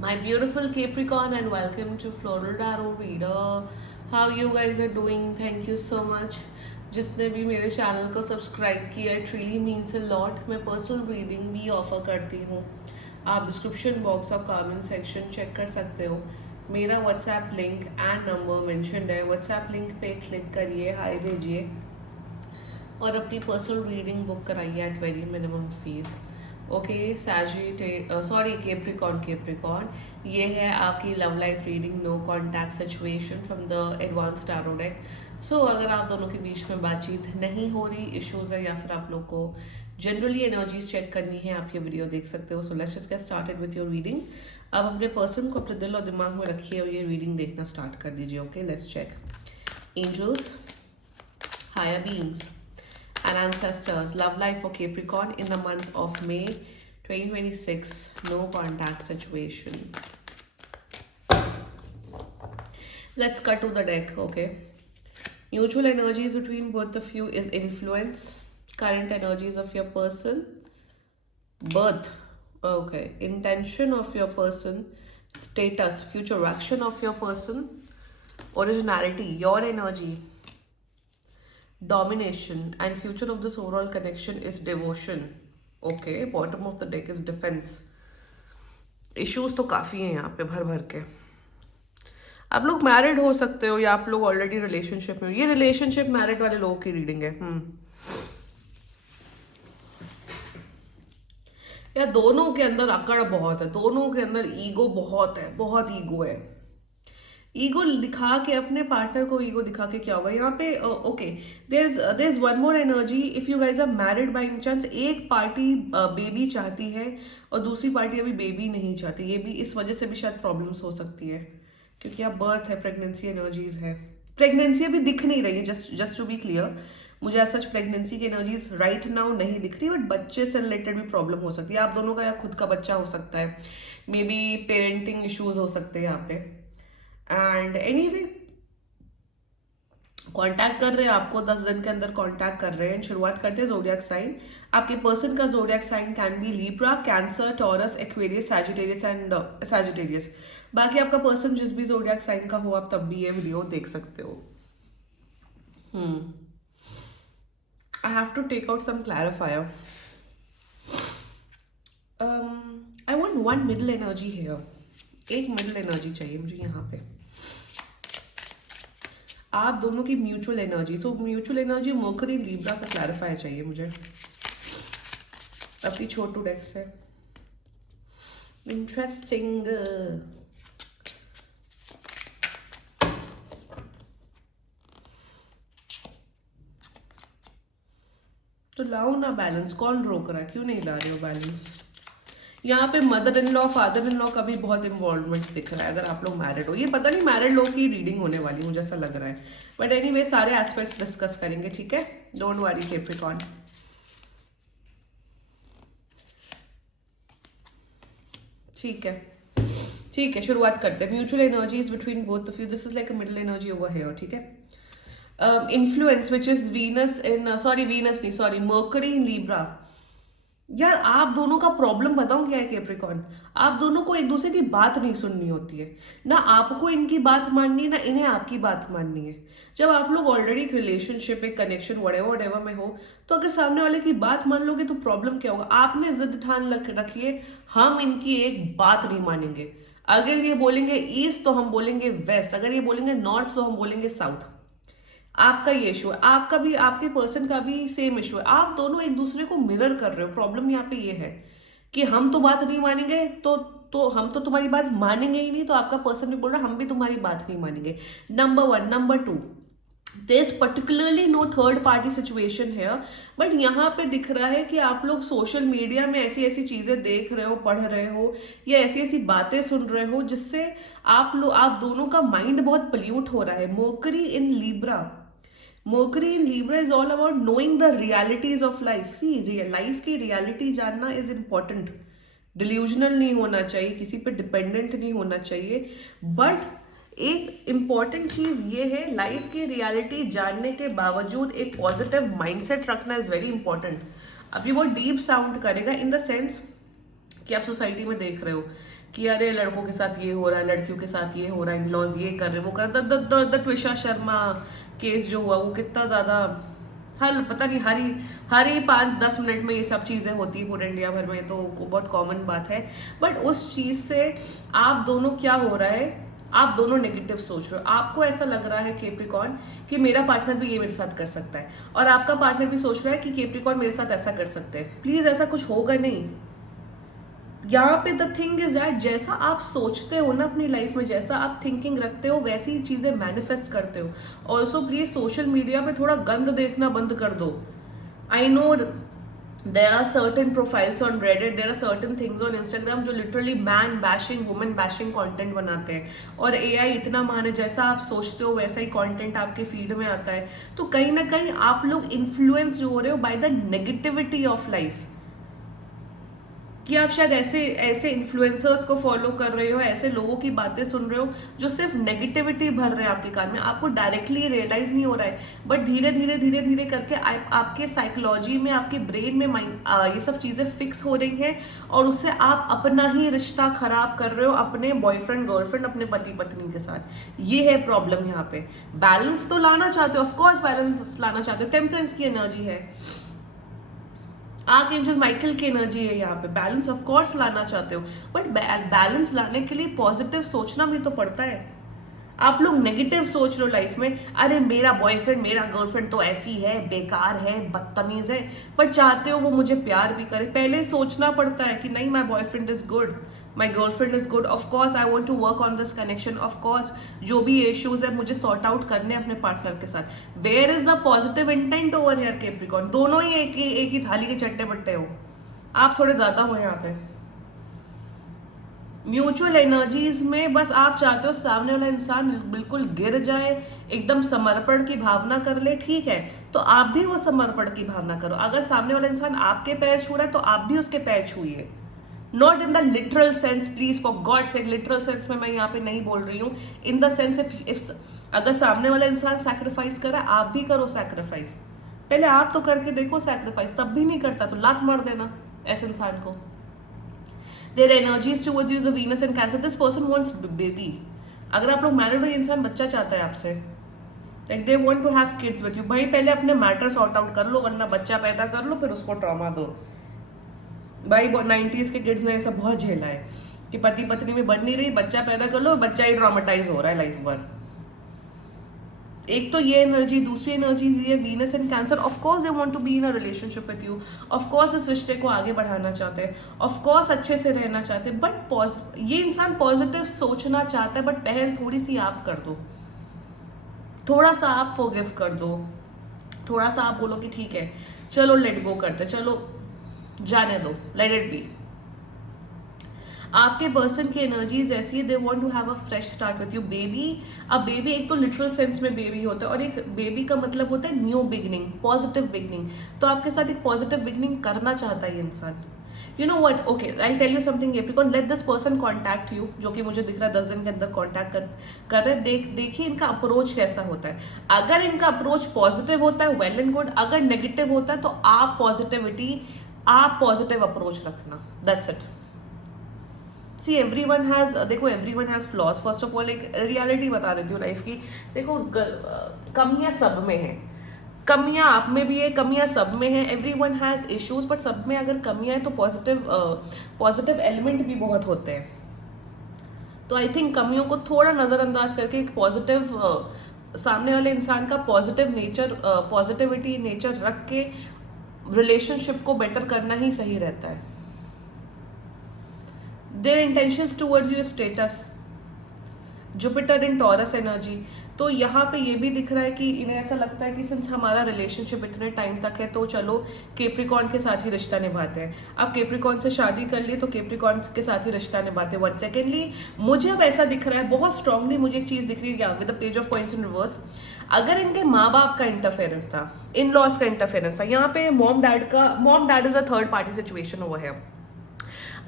My beautiful Capricorn, and welcome to Floral Tarot Reader. How you guys are doing? Thank you so much. जिसने भी मेरे channel को subscribe किया, it really means a lot. मैं personal reading भी offer करती हूँ. आप डिस्क्रिप्शन बॉक्स और कमेंट सेक्शन चेक कर सकते हो. मेरा WhatsApp link and number mentioned है. व्हाट्सएप लिंक पे क्लिक करिए, हाय भेजिए और अपनी पर्सनल रीडिंग बुक कराइए at very minimum fees. Okay sorry Capricorn ये है आपकी love life reading, no contact situation from the advance tarot deck. So अगर आप दोनों के बीच में बातचीत नहीं हो रही, इश्यूज है, या फिर आप लोग को जनरली एनर्जीज चेक करनी है, आप ये वीडियो देख सकते हो. So let's just get started with your reading. आप अपने पर्सन को अपने दिल और दिमाग में रखिए और ये रीडिंग देखना स्टार्ट कर दीजिए. Okay, let's check. Angels, higher beings and ancestors, love life for Capricorn in the month of May 2026, no contact situation. Let's cut to the deck. Okay, mutual energies between both of you is influence, current energies of your person, birth, okay, intention of your person, status, future action of your person, originality, your energy, domination, and future of this overall connection is devotion. Okay, bottom of the deck is defense. issues तो काफी हैं यहाँ पे भर भर के. आप लोग मैरिड हो सकते हो या आप लोग ऑलरेडी रिलेशनशिप में हो. ये रिलेशनशिप मैरिड वाले लोगों की रीडिंग है. या दोनों के अंदर अकड़ बहुत है, दोनों के अंदर ईगो बहुत है, बहुत ईगो है. ईगो दिखा के, अपने पार्टनर को ईगो दिखा के क्या होगा यहाँ पे. Okay, there is one more energy. If you guys are married by any chance, एक पार्टी बेबी चाहती है और दूसरी पार्टी अभी बेबी नहीं चाहती. ये भी इस वजह से भी शायद प्रॉब्लम्स हो सकती है, क्योंकि यहाँ बर्थ है, प्रेगनेंसी एनर्जीज है. प्रेगनेंसी अभी दिख नहीं रही है, जस्ट टू बी क्लियर. मुझे आज सच प्रेगनेंसी की एनर्जीज राइट नाउ नहीं दिख रही, बट बच्चे से रिलेटेड भी प्रॉब्लम हो सकती है. आप दोनों का या खुद का बच्चा हो सकता है, मे बी पेरेंटिंग इश्यूज हो सकते हैं यहाँ पे. एंड एनीवे, कांटेक्ट कर रहे हैं आपको, 10 दिन के अंदर कांटेक्ट कर रहे हैं. शुरुआत करते हैं जोडियक साइन. आपके पर्सन का zodiac sign can be Libra, Cancer, Taurus, Aquarius, Sagittarius and Sagittarius. बाकी आपका पर्सन जिस भी जोडियक साइन का हो, आप तब भी ये वीडियो देख सकते हो. I have to take out some clarifier. I want one middle energy here. एक मिडिल एनर्जी चाहिए मुझे यहाँ पे. आप दोनों की म्यूचुअल एनर्जी, तो म्यूचुअल एनर्जी मर्करी लीब्रा का क्लैरिफायर चाहिए मुझे अपनी छोटू डेक से. इंटरेस्टिंग. तो लाओ ना बैलेंस. कौन रोक रहा है? क्यों नहीं ला रहे हो बैलेंस? यहाँ पे mother in law, father in law का भी बहुत इन्वॉल्वमेंट दिख रहा है अगर आप लोग मैरिड हो. ये पता नहीं मैरिड लोग की रीडिंग होने वाली, मुझे ऐसा लग रहा है. बट एनीवे, सारे एस्पेक्ट्स डिस्कस करेंगे, ठीक है. Don't worry Capricorn. ठीक है, ठीक है, शुरुआत करते हैं. Mutual energies between both of you. This is like a middle energy over here, ठीक है. Influence which is Venus in, sorry Venus नहीं, सॉरी मर्करी इन लीब्रा. यार आप दोनों का प्रॉब्लम बताऊं क्या है कैप्रिकॉर्न? आप दोनों को एक दूसरे की बात नहीं सुननी होती है. ना आपको इनकी बात माननी है, ना इन्हें आपकी बात माननी है. जब आप लोग ऑलरेडी एक रिलेशनशिप, एक कनेक्शन, वटेवर में हो, तो अगर सामने वाले की बात मान लोगे तो प्रॉब्लम क्या होगा? आपने जिद ठान रखिए, हम इनकी एक बात नहीं मानेंगे. अगर ये बोलेंगे ईस्ट तो हम बोलेंगे वेस्ट, अगर ये बोलेंगे नॉर्थ तो हम बोलेंगे साउथ. आपका ये इशू है, आपका भी, आपके पर्सन का भी सेम इशू है. आप दोनों एक दूसरे को मिरर कर रहे हो. प्रॉब्लम यहाँ पे ये है कि हम तो बात नहीं मानेंगे, तो हम तो तुम्हारी बात मानेंगे ही नहीं, तो आपका पर्सन भी बोल रहा है हम भी तुम्हारी बात नहीं मानेंगे. Number 1. Number 2, there is particularly no third party situation है, बट यहाँ पे दिख रहा है कि आप लोग सोशल मीडिया में ऐसी ऐसी चीजें देख रहे हो, पढ़ रहे हो, या ऐसी ऐसी बातें सुन रहे हो जिससे आप दोनों का माइंड बहुत पोल्यूट हो रहा है. Mercury in Libra. Mercury in Libra is all about knowing the realities of life. See, life की रियलिटी जानना इज इम्पॉर्टेंट. डिल्यूजनल नहीं होना चाहिए, किसी पे डिपेंडेंट नहीं होना चाहिए. बट एक इम्पॉर्टेंट चीज ये है, लाइफ की रियलिटी जानने के बावजूद एक पॉजिटिव माइंडसेट रखना इज वेरी इंपॉर्टेंट. अभी वो डीप साउंड करेगा इन द सेंस कि आप सोसाइटी में देख रहे हो कि अरे लड़कों के साथ ये हो रहा है, लड़कियों के साथ ये हो रहा है, इन-लॉज ये कर रहे, वो कर रहे। द ट्विशा शर्मा केस जो हुआ वो कितना ज़्यादा हल, पता नहीं हर ही 5-10 मिनट में ये सब चीज़ें होती है पूरे इंडिया भर में, तो बहुत कॉमन बात है। बट उस चीज़ से आप दोनों क्या हो रहा है, आप दोनों नेगेटिव सोच रहे हो। आपको ऐसा लग रहा है केप्रिकॉर्न कि मेरा पार्टनर भी ये मेरे साथ कर सकता है, और आपका पार्टनर भी सोच रहा है कि केप्रिकॉर्न मेरे साथ ऐसा कर सकते हैं। प्लीज ऐसा कुछ होगा नहीं। यहाँ पे द थिंग इज दैट जैसा आप सोचते हो ना अपनी लाइफ में, जैसा आप थिंकिंग रखते हो, वैसी चीजें मैनिफेस्ट करते हो। ऑल्सो प्लीज सोशल मीडिया पे थोड़ा गंद देखना बंद कर दो। I know there are certain profiles on Reddit, there are certain things on Instagram जो literally man bashing, woman bashing content बनाते हैं, और AI इतना महान है, जैसा आप सोचते हो वैसा ही कंटेंट आपके फीड में आता है। तो कहीं ना कहीं आप लोग इन्फ्लुएंस हो रहे हो by the negativity of life, कि आप शायद ऐसे इन्फ्लुएंसर्स को फॉलो कर रहे हो, ऐसे लोगों की बातें सुन रहे हो जो सिर्फ नेगेटिविटी भर रहे हैं आपके कान में। आपको डायरेक्टली रियलाइज नहीं हो रहा है, बट धीरे धीरे करके आपके साइकोलॉजी में, आपके ब्रेन में ये सब चीजें फिक्स हो रही हैं, और उससे आप अपना ही रिश्ता खराब कर रहे हो अपने बॉयफ्रेंड गर्लफ्रेंड, अपने पति पत्नी के साथ। ये है प्रॉब्लम यहाँ पे। बैलेंस तो लाना चाहते हो, ऑफकोर्स बैलेंस लाना चाहते हो, टेम्परेंस की एनर्जी है, आर्कएंजल माइकल की एनर्जी है यहाँ पे, बैलेंस ऑफ कोर्स लाना चाहते हो, बट बैलेंस लाने के लिए पॉजिटिव सोचना भी तो पड़ता है। आप लोग नेगेटिव सोच रहे हो लाइफ में, अरे मेरा बॉयफ्रेंड मेरा गर्लफ्रेंड तो ऐसी है, बेकार है, बदतमीज है, पर चाहते हो वो मुझे प्यार भी करे। पहले सोचना पड़ता है कि नहीं, my boyfriend is good, my girlfriend is good, of course I want to work on this connection, of course जो भी इश्यूज है मुझे सॉर्ट आउट करने अपने पार्टनर के साथ। Where is the positive intent over here Capricorn? दोनों ही एक ही थाली के चट्टे बट्टे हो, आप थोड़े ज्यादा हो यहाँ पे। म्यूचुअल एनर्जीज में बस आप चाहते हो सामने वाला इंसान बिल्कुल गिर जाए, एकदम समर्पण की भावना कर ले, ठीक है, तो आप भी वो समर्पण की भावना करो। अगर सामने वाला इंसान आपके पैर छू रहा है तो आप भी उसके पैर छूइए, not in the literal sense, please for God sake, literal sense में मैं यहाँ पे नहीं बोल रही हूँ। इन द सेंस इफ अगर सामने वाला इंसान सैक्रिफाइस कर रहा है, आप भी करो सैक्रिफाइस। पहले आप तो करके देखो सैक्रिफाइस, तब भी नहीं करता तो लात मार देना ऐसे इंसान को। Their energies towards you is a Venus and Cancer. This person wants baby. अगर आप लोग मैरिड हो, ये इंसान बच्चा चाहता है आपसे, like they want to have kids with you। भाई पहले अपने मैटर सॉर्ट आउट कर लो, वरना बच्चा पैदा कर लो फिर उसको ट्रॉमा दो। भाई 90s के किड्स ने ऐसा बहुत झेला है कि पति पत्नी में बढ़ नहीं रही, बच्चा पैदा कर लो, बच्चा ही ट्रॉमेटाइज हो रहा है लाइफ भर। एक तो ये एनर्जी, दूसरी एनर्जी ये Venus and Cancer. Of course they want to be in a relationship with you, of course इस रिश्ते को आगे बढ़ाना चाहते हैं, ऑफ कोर्स अच्छे से रहना चाहते हैं, बट ये इंसान पॉजिटिव सोचना चाहता है, बट पहल थोड़ी सी आप कर दो, थोड़ा सा आप फॉरगिव कर दो, थोड़ा सा आप बोलो कि ठीक है चलो लेट गो करते, चलो जाने दो, लेट इट बी। आपके पर्सन की एनर्जीज ऐसी है, they want to have a fresh start with you. Baby, अब बेबी एक तो लिटरल सेंस में बेबी होता है, और एक बेबी का मतलब होता है न्यू बिगनिंग, पॉजिटिव बिगनिंग। तो आपके साथ एक पॉजिटिव बिगनिंग करना चाहता है ये इंसान। You know what, okay I tell you something Capricorn, let this person contact you, जो कि मुझे दिख रहा है 10 दिन के अंदर कॉन्टैक्ट कर रहे हैं। देखिए इनका अप्रोच कैसा होता है। अगर इनका अप्रोच पॉजिटिव होता है वेल एंड गुड, अगर नेगेटिव होता है तो आप पॉजिटिव अप्रोच रखना, that's it. See everyone has, देखो everyone has flaws. First of all एक रियलिटी बता देती हूँ लाइफ की, देखो कमियां सब में है, कमियां आप में भी है, कमियां सब में है, एवरीवन हैज इश्यूज, बट सब में अगर कमियां है तो पॉजिटिव एलिमेंट भी बहुत होते हैं। तो आई थिंक कमियों को थोड़ा नज़रअंदाज करके एक पॉजिटिव सामने वाले इंसान का पॉजिटिविटी नेचर रख के रिलेशनशिप को बेटर करना ही सही रहता है। Their intentions towards you status, Jupiter in taurus energy. तो यहाँ पे ये भी दिख रहा है कि इन्हें ऐसा लगता है कि सिंस हमारा रिलेशनशिप इतने टाइम तक है तो चलो केप्रिकॉर्न के साथ ही रिश्ता निभाते हैं। अब केप्रिकॉर्न से शादी कर ली तो केप्रिकॉर्न के साथ ही रिश्ता निभाते हैं। 1 सेकेंडली मुझे अब ऐसा दिख रहा है, बहुत स्ट्रांगली मुझे एक चीज़ दिख रही है with the page of coins in reverse. अगर इनके माँ बाप का इंटरफेरेंस था, इन लॉज का इंटरफेरेंस था, यहाँ पे mom dad is a third party situation हुआ है।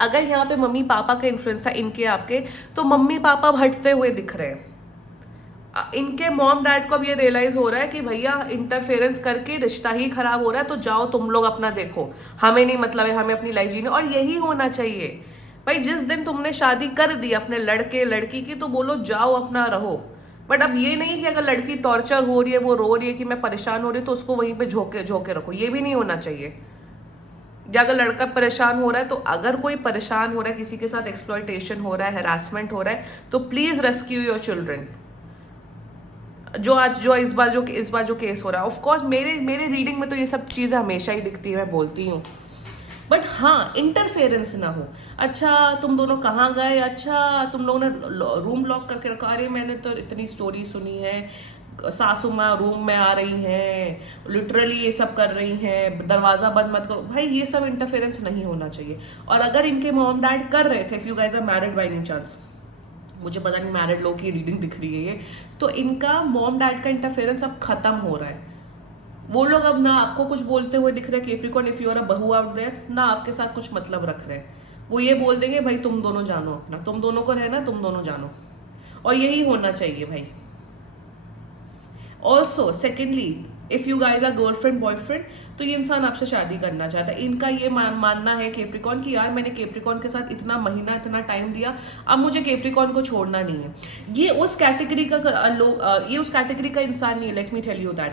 अगर यहाँ पे मम्मी पापा का इन्फ्लुएंस था इनके आपके, तो मम्मी पापा हटते हुए दिख रहे हैं। इनके मॉम डैड को अब ये रियलाइज हो रहा है कि भैया इंटरफेरेंस करके रिश्ता ही खराब हो रहा है, तो जाओ तुम लोग अपना देखो, हमें नहीं मतलब है, हमें अपनी लाइफ जीने, और यही होना चाहिए। भाई जिस दिन तुमने शादी कर दी अपने लड़के लड़की की तो बोलो जाओ अपना रहो, बट अब ये नहीं कि अगर लड़की टॉर्चर हो रही है, वो रो रही है कि मैं परेशान हो रही हूँ, तो उसको वहीं पे झोंके झोंके रखो, ये भी नहीं होना चाहिए। या अगर लड़का परेशान हो रहा है, तो अगर कोई परेशान हो रहा है, किसी के साथ एक्सप्लॉयटेशन हो रहा है, हैरासमेंट हो रहा है, तो प्लीज रेस्क्यू योर चिल्ड्रन। इस बार जो केस हो रहा है, ऑफ कोर्स मेरे मेरे रीडिंग में तो ये सब चीजें हमेशा ही दिखती है, मैं बोलती हूँ, बट हाँ इंटरफेरेंस ना हो। अच्छा तुम दोनों कहाँ गए, अच्छा तुम लोगों ने रूम लॉक करके रखा, अरे मैंने तो इतनी स्टोरी सुनी है, सासू माँ रूम में आ रही हैं, लिटरली ये सब कर रही हैं, दरवाजा बंद मत करो। भाई ये सब इंटरफेरेंस नहीं होना चाहिए। और अगर इनके मॉम डैड कर रहे थे, if you guys are married by any chance, मुझे पता नहीं मैरिड लोग की रीडिंग दिख रही है ये, तो इनका मॉम डैड का इंटरफेरेंस अब खत्म हो रहा है। वो लोग अब ना आपको कुछ बोलते हुए दिख रहे हैं, Capricorn if you are a बहू आउट देयर, ना आपके साथ कुछ मतलब रख रहे हैं। वो ये बोल देंगे भाई तुम दोनों जानो अपना, तुम दोनों को रहना, तुम दोनों जानो, और यही होना चाहिए भाई। Also secondly, if you guys are girlfriend boyfriend, तो ये इंसान आपसे शादी करना चाहता है। इनका ये मानना है कैप्रिकॉर्न की यार मैंने कैप्रिकॉर्न के साथ इतना महीना इतना टाइम दिया, अब मुझे कैप्रिकॉर्न को छोड़ना नहीं है। ये उस कैटेगरी का इंसान नहीं है, let me tell you that,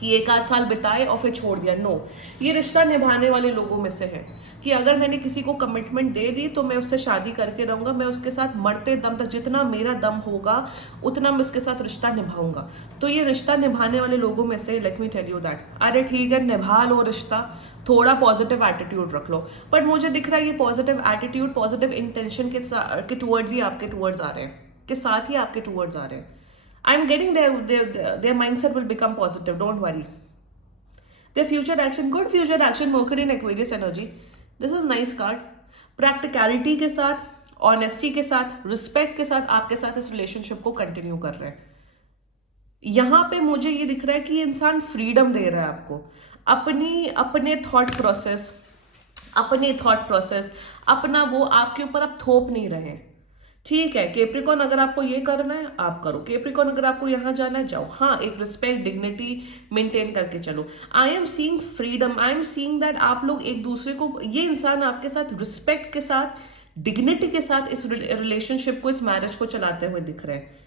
कि एक आध साल बिताए और फिर छोड़ दिया। नो, ये रिश्ता निभाने वाले लोगों में से है कि अगर मैंने किसी को कमिटमेंट दे दी तो मैं उससे शादी करके रहूंगा, मैं उसके साथ मरते दम तक, जितना मेरा दम होगा उतना मैं उसके साथ रिश्ता निभाऊंगा। तो ये रिश्ता निभाने वाले लोगों में से, let me tell you that, अरे ठीक है निभा लो रिश्ता, थोड़ा पॉजिटिव एटीट्यूड रख लो, बट मुझे दिख रहा है ये पॉजिटिव एटीट्यूड पॉजिटिव इंटेंशन के टूवर्ड्स ही आपके टूवर्ड्स आ रहे हैं, के साथ ही आपके टूवर्ड्स आ रहे हैं। I'm getting their mindset will become positive. Don't worry. Their future action, good future action, Mercury in Aquarius energy. This is nice card. Practicality के साथ, honesty के साथ, respect के साथ आपके साथ इस relationship को continue कर रहे हैं। यहाँ पे मुझे ये दिख रहा है कि ये इंसान फ्रीडम दे रहा है आपको, अपने थॉट प्रोसेस अपना वो आपके ऊपर आप थोप नहीं रहे। ठीक है कैप्रिकॉर्न, अगर आपको ये करना है आप करो, कैप्रिकॉर्न अगर आपको यहाँ जाना है जाओ, हाँ एक रिस्पेक्ट डिग्निटी मेंटेन करके चलो। I am seeing freedom, I am seeing that आप लोग एक दूसरे को, ये इंसान आपके साथ रिस्पेक्ट के साथ डिग्निटी के साथ इस रिलेशनशिप को, इस मैरिज को चलाते हुए दिख रहे हैं।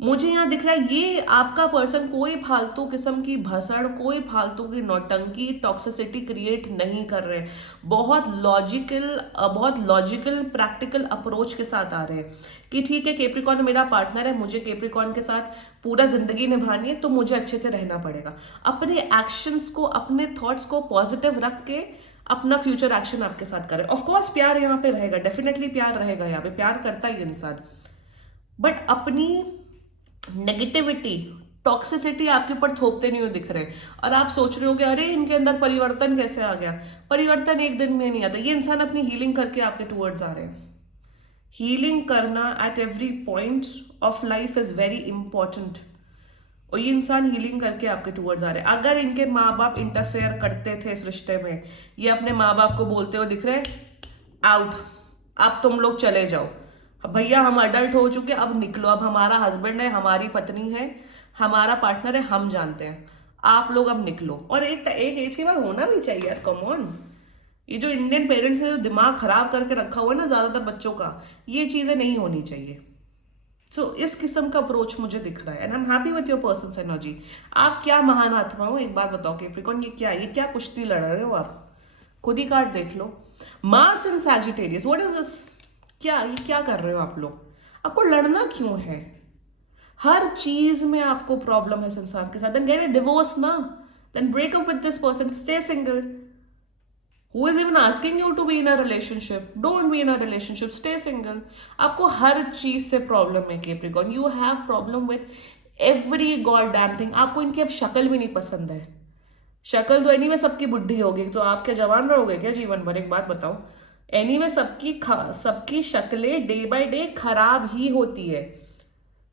मुझे यहाँ दिख रहा है ये आपका पर्सन कोई फालतू किस्म की भसड़, कोई फालतू की नौटंकी, टॉक्सिसिटी क्रिएट नहीं कर रहे, बहुत लॉजिकल प्रैक्टिकल अप्रोच के साथ आ रहे हैं कि ठीक है कैप्रिकॉर्न मेरा पार्टनर है, मुझे कैप्रिकॉर्न के साथ पूरा जिंदगी निभानी है, तो मुझे अच्छे से रहना पड़ेगा। अपने एक्शंस को, अपने थॉट्स को पॉजिटिव रख के अपना फ्यूचर एक्शन आपके साथ करें। ऑफकोर्स प्यार यहाँ पे रहेगा, डेफिनेटली प्यार रहेगा, यहाँ पे प्यार करता ही इंसान, बट अपनी नेगेटिविटी टॉक्सिसिटी आपके ऊपर थोपते नहीं हुए दिख रहे। और आप सोच रहे होगे अरे इनके अंदर परिवर्तन कैसे आ गया, परिवर्तन एक दिन में नहीं आता, ये इंसान अपनी हीलिंग करके आपके टूवर्ड्स आ रहे हैं। हीलिंग करना at every point of life is very important, और ये इंसान हीलिंग करके आपके टूवर्ड्स आ रहे हैं। अगर इनके माँ बाप इंटरफेयर करते थे इस रिश्ते में, ये अपने माँ बाप को बोलते हुए दिख रहे हैं आउट, अब तुम लोग चले जाओ भैया, हम अडल्ट हो चुके, अब निकलो, अब हमारा हस्बैंड है, हमारी पत्नी है, हमारा पार्टनर है, हम जानते हैं, आप लोग अब निकलो। और एक एज के बाद होना भी चाहिए यार, कम ऑन। ये जो इंडियन पेरेंट्स ने जो दिमाग खराब करके रखा हुआ है ना ज्यादातर बच्चों का, ये चीजें नहीं होनी चाहिए। सो इस किस्म का अप्रोच मुझे दिख रहा है, and I am happy with your persons energy. आप क्या महान आत्मा हो, एक बात बताओ कैप्रिकॉर्न, ये क्या कुश्ती लड़ रहे हो आप, खुद ही कार्ड देख लो। Mars in Sagittarius, what is this, ये क्या कर रहे हो आप लोग, आपको लड़ना क्यों है, हर चीज में आपको प्रॉब्लम है संसार के साथ, देन गेट अ डिवोर्स ना, then break up with this person, stay single. Who is even asking you to be in a relationship, don't be in a relationship, stay single. आपको हर चीज से प्रॉब्लम है Capricorn, you have problem with every god damn thing. आपको इनकी अब शक्ल भी नहीं पसंद है, शक्ल तो एनीवे सबकी बुढ़ी होगी, तो आप क्या जवान रहोगे क्या जीवन भर, एक बात बताओ। एनीवे सबकी शक्लें डे बाय डे खराब ही होती है,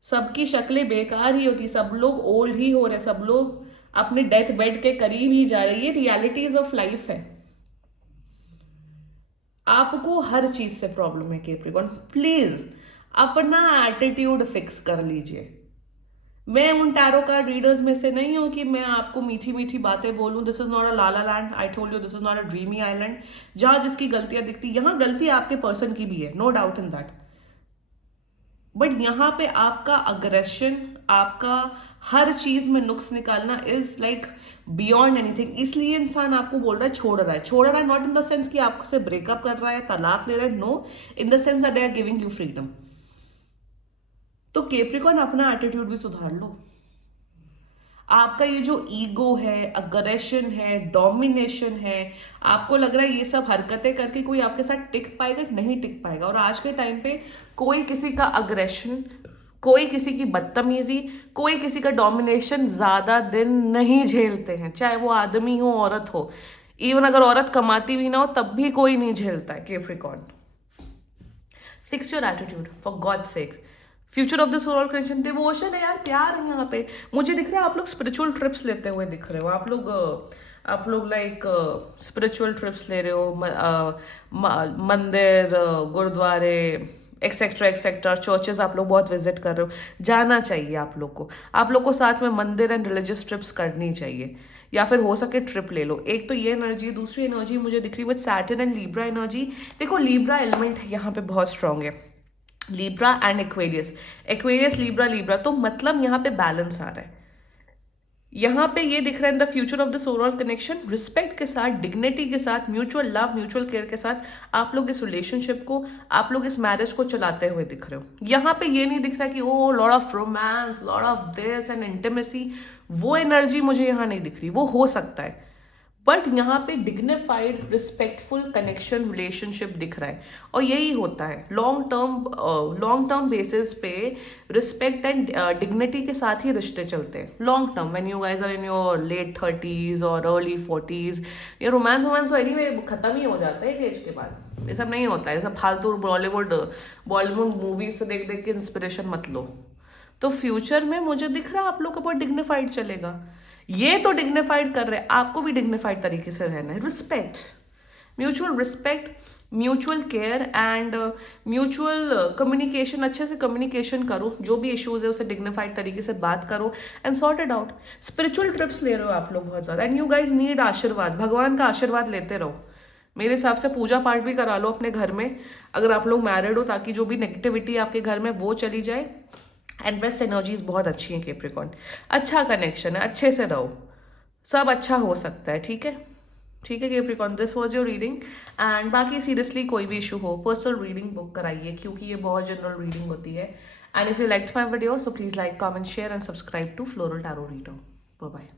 सबकी शक्लें बेकार ही होती, सब लोग ओल्ड ही हो रहे, सब लोग अपने डेथ बेड के करीब ही जा रहे, ये रियलिटीज ऑफ लाइफ है। आपको हर चीज से प्रॉब्लम है कैप्रिकॉर्न, प्लीज अपना एटीट्यूड फिक्स कर लीजिए। मैं उन टैरो कार्ड रीडर्स में से नहीं हूं कि मैं आपको मीठी मीठी बातें बोलूं. This is not a Lala land. I told you this is not a dreamy island जहां जिसकी गलतियां दिखती. यहां गलती आपके पर्सन की भी है, no doubt in that. But यहाँ पे आपका अग्रेशन, आपका हर चीज में नुक्स निकालना इज लाइक बियॉन्ड एनीथिंग. इसलिए इंसान आपको बोल रहा है छोड़ रहा है. छोड़ रहा है नॉट इन द सेंस कि आपसे ब्रेकअप कर रहा है, तलाक ले रहा है. No, in the sense that they are giving you freedom. तो केप्रिकॉन अपना एटीट्यूड भी सुधार लो. आपका ये जो ईगो है, अग्रेशन है, डोमिनेशन है, आपको लग रहा है ये सब हरकतें करके कोई आपके साथ टिक पाएगा, नहीं टिक पाएगा. और आज के टाइम पे कोई किसी का अग्रेशन, कोई किसी की बदतमीजी, कोई किसी का डोमिनेशन ज्यादा दिन नहीं झेलते हैं, चाहे वो आदमी हो औरत हो. इवन अगर औरत कमाती भी ना हो तब भी कोई नहीं झेलता है. Capricorn, fix your attitude for God sake. Future of this overall connection devotion है यार, प्यार है यहाँ पे. मुझे दिख रहा है आप लोग स्पिरिचुअल ट्रिप्स लेते हुए दिख रहे हो. आप लोग लाइक स्पिरिचुअल ट्रिप्स ले रहे हो. मंदिर, गुरुद्वारे, एक्सेट्रा एक्सेट्रा, चर्चेस आप लोग बहुत विजिट कर रहे हो. जाना चाहिए आप लोग को साथ में मंदिर एंड रिलीजियस ट्रिप्स करनी चाहिए. या फिर हो सके ट्रिप ले लो. एक तो ये एनर्जी. दूसरी एनर्जी मुझे दिख रही है with Saturn and Libra energy. देखो लीब्रा एलिमेंट यहाँ पे बहुत स्ट्रांग है. Libra and Aquarius, Aquarius Libra Libra, तो मतलब यहाँ पे बैलेंस आ रहा है. यहाँ पे ये दिख रहा है in the future of this overall connection, respect के साथ, डिग्निटी के साथ, म्यूचुअल लव, म्यूचुअल केयर के साथ आप लोग इस रिलेशनशिप को, आप लोग इस मैरिज को चलाते हुए दिख रहे हो. यहाँ पे ये नहीं दिख रहा कि a lot of romance, lot of this and intimacy. वो एनर्जी मुझे यहाँ नहीं दिख रही. वो हो सकता है बट यहाँ पे डिग्निफाइड, रिस्पेक्टफुल कनेक्शन, रिलेशनशिप दिख रहा है. और यही होता है लॉन्ग टर्म बेसिस पे. रिस्पेक्ट एंड डिग्निटी के साथ ही रिश्ते चलते हैं long term. When you guys are in your late 30s और अर्ली 40s, ये रोमांस तो एनीवे खत्म ही हो जाता है एक एज के बाद. ये सब नहीं होता है. ये सब फालतू बॉलीवुड मूवीज से देख देख के इंस्पिरेशन मत लो. तो फ्यूचर में मुझे दिख रहा है आप लोग का बहुत डिग्निफाइड चलेगा. ये तो डिग्निफाइड कर रहे हैं, आपको भी डिग्निफाइड तरीके से रहना है. Respect, mutual care and mutual communication. अच्छे से कम्युनिकेशन करो. जो भी इश्यूज है उसे डिग्निफाइड तरीके से बात करो and sort it out. Spiritual trips ले रहे हो आप लोग बहुत ज्यादा एंड यू गाइज नीड आशीर्वाद. भगवान का आशीर्वाद लेते रहो. मेरे हिसाब से पूजा पाठ भी करा लो अपने घर में अगर आप लोग मैरिड हो, ताकि जो भी नेगेटिविटी आपके घर में वो चली जाए. एंड बेस्ट एनर्जीज बहुत अच्छी हैं केप्रिकॉन. अच्छा कनेक्शन है, अच्छे से रहो, सब अच्छा हो सकता है. ठीक है Capricorn, this was your reading. And बाकी सीरियसली कोई भी इशू हो, पर्सनल रीडिंग बुक कराइए क्योंकि ये बहुत जनरल रीडिंग होती है. And if you liked my video so please like, comment, share and subscribe to floral tarot reader. Bye bye.